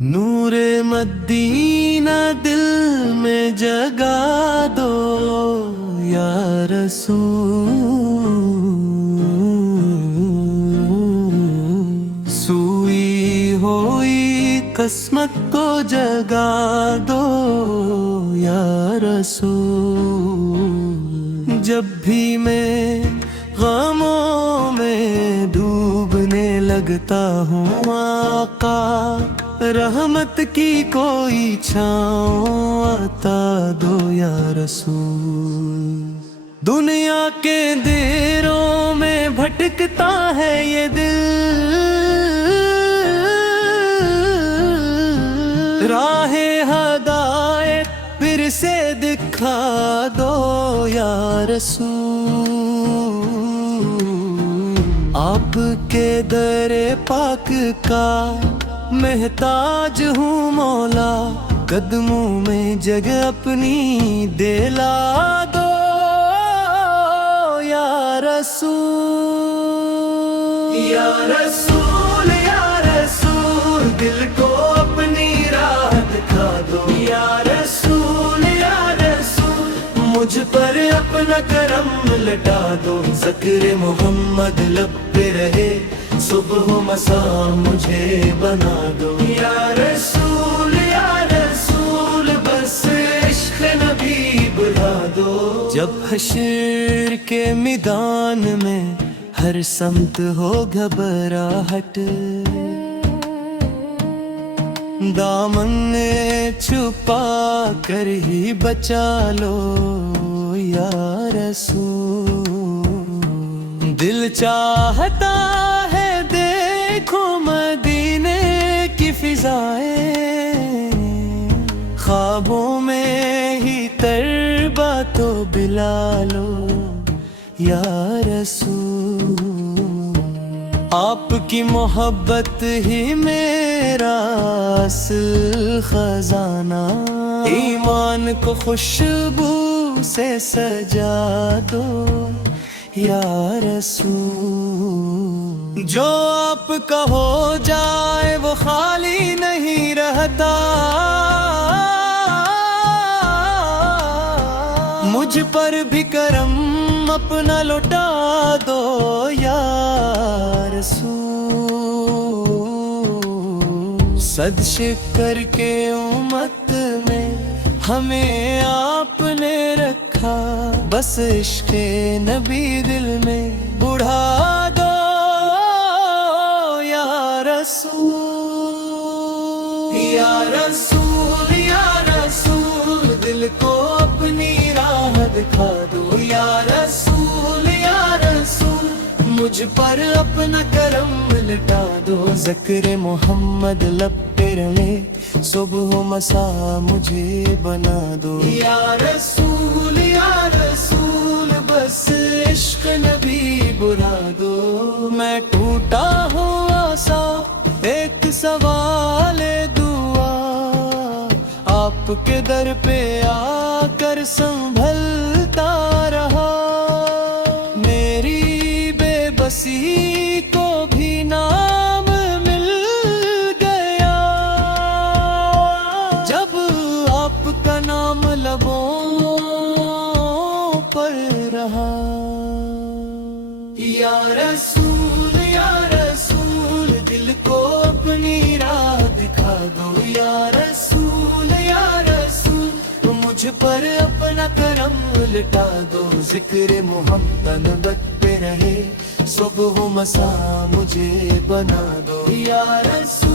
نورے مدینہ دل میں جگا دو یا رسول، سوئی ہوئی قسمت کو جگا دو یا رسول، جب بھی میں غموں میں ڈوبنے لگتا ہوں آقا، رحمت کی کوئی چھاؤں عطا دو یا رسول۔ دنیا کے دیروں میں بھٹکتا ہے یہ دل، راہ ہدایت پھر سے دکھا دو یا رسول، آپ کے در پاک کا محتاج ہوں مولا، قدموں میں جگہ اپنی دلا دو یا رسول۔ یا رسول یا رسول، دل کو اپنی راہ دکھا دو یا رسول یا رسول، مجھ پر اپنا کرم لٹا دو، ذکر محمد لب پہ رہے صبح و مساء مجھے بنا دو یا رسول بس عشق نبی بلا دو۔ جب حشر کے میدان میں ہر سمت ہو گھبراہٹ، دامن چھپا کر ہی بچا لو یا رسول، دل چاہتا ہے دیکھو مدینے کی فضائیں، خوابوں میں ہی تربا تو بلا لو یا رسول، آپ کی محبت ہی میرا اصل خزانہ، ایمان کو خوشبو سے سجا دو یا رسول، جو آپ کا ہو جائے وہ خالی نہیں رہتا، مجھ پر بھی کرم اپنا لوٹا دو یا رسول، صد شکر کے امت میں ہمیں آپ نے رکھا، بس عشق نبی دل میں بڑھا دو یا رسول۔ یا رسول یا رسول، دل کو اپنی راہ دکھا دو یا رسول یا رسول، مجھ پر اپنا کرم لٹا دو، ذکر محمد لب پہ رہے صبح و مساء مجھے بنا دو یا رسول بس عشق نبی بلا دو۔ میں ٹوٹا ہوا سا ایک سوال دعا، آپ کے در پہ آ کر سنبھلتا رہا، میری بے بسی کو بھی نام مل گیا، جب آپ کا نام لبوں پر رہا یا رسول دل کو اپنی راہ دکھا دو یا رسول مجھ پر اپنا کرم لٹا دو، ذکر محمد پہ رہے صبح و مساء مجھے بنا دو یا رسول۔